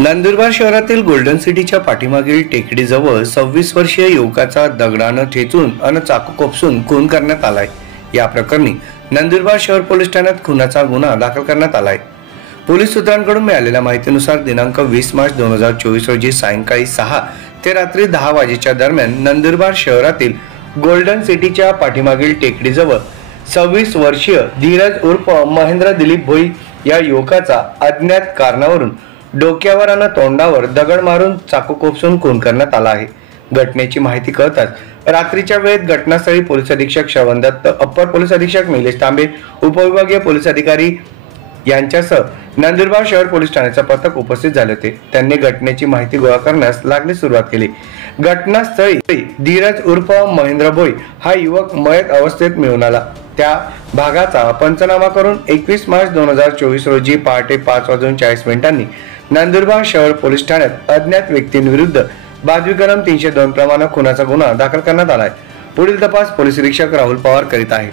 नंदुरबार शहरातील गोल्डन सिटीच्या पाठीमागील टेकडीजवळ 26 वर्षीय युवकाचा दगडानं ठेचून आणि चाकू खोपसून खून करण्यात आलाय। या प्रकरणी नंदुरबार शहर पोलीस ठाण्यात खुनाचा गुन्हा दाखल करण्यात आलाय। पोलीस सूत्रांकडून मिळालेल्या माहितीनुसार दिनांक 20 मार्च 2024 रोजी सायंकाळी 6 ते रात्री 10 वाजेच्या दरम्यान नंदुरबार शहरातील गोल्डन सिटीच्या पाठीमागील टेकडीजवळ 26 वर्षीय धीरज उर्फ महेंद्र दिलीप भोई या युवकाचा अज्ञात कारणावरून डोक्यावर आणि तोंडावर दगड मारून चाकू खोपसून खून करण्यात आला आहे। घटनेची माहिती कळताच रात्रीच्या वेळेत घटनास्थळी पोलीस अधीक्षक श्रवण दत्त, अप्पर पोलीस अधीक्षक निलेश तांबे, उपविभागीय पोलीस अधिकारी यांच्यासह नंदुरबार शहर पोलीस ठाण्याचे पथक उपस्थित झाले होते। त्यांनी घटनेची माहिती गोळा करण्यास लागली सुरुवात केली। घटनास्थळी धीरज उर्फ महेंद्र भोई हा युवक मयत अवस्थेत मिळून आला। त्या भागाचा पंचनामा करून 21 मार्च 2024 रोजी पहाटे 5:40 नंदुरबार शहर पोलीस ठाण्यात अज्ञात व्यक्तींविरुद्ध बाजवी कलम 302 प्रमाणे खुनाचा गुन्हा दाखल करण्यात आलाय। पुढील तपास पोलीस निरीक्षक राहुल पवार करीत आहेत।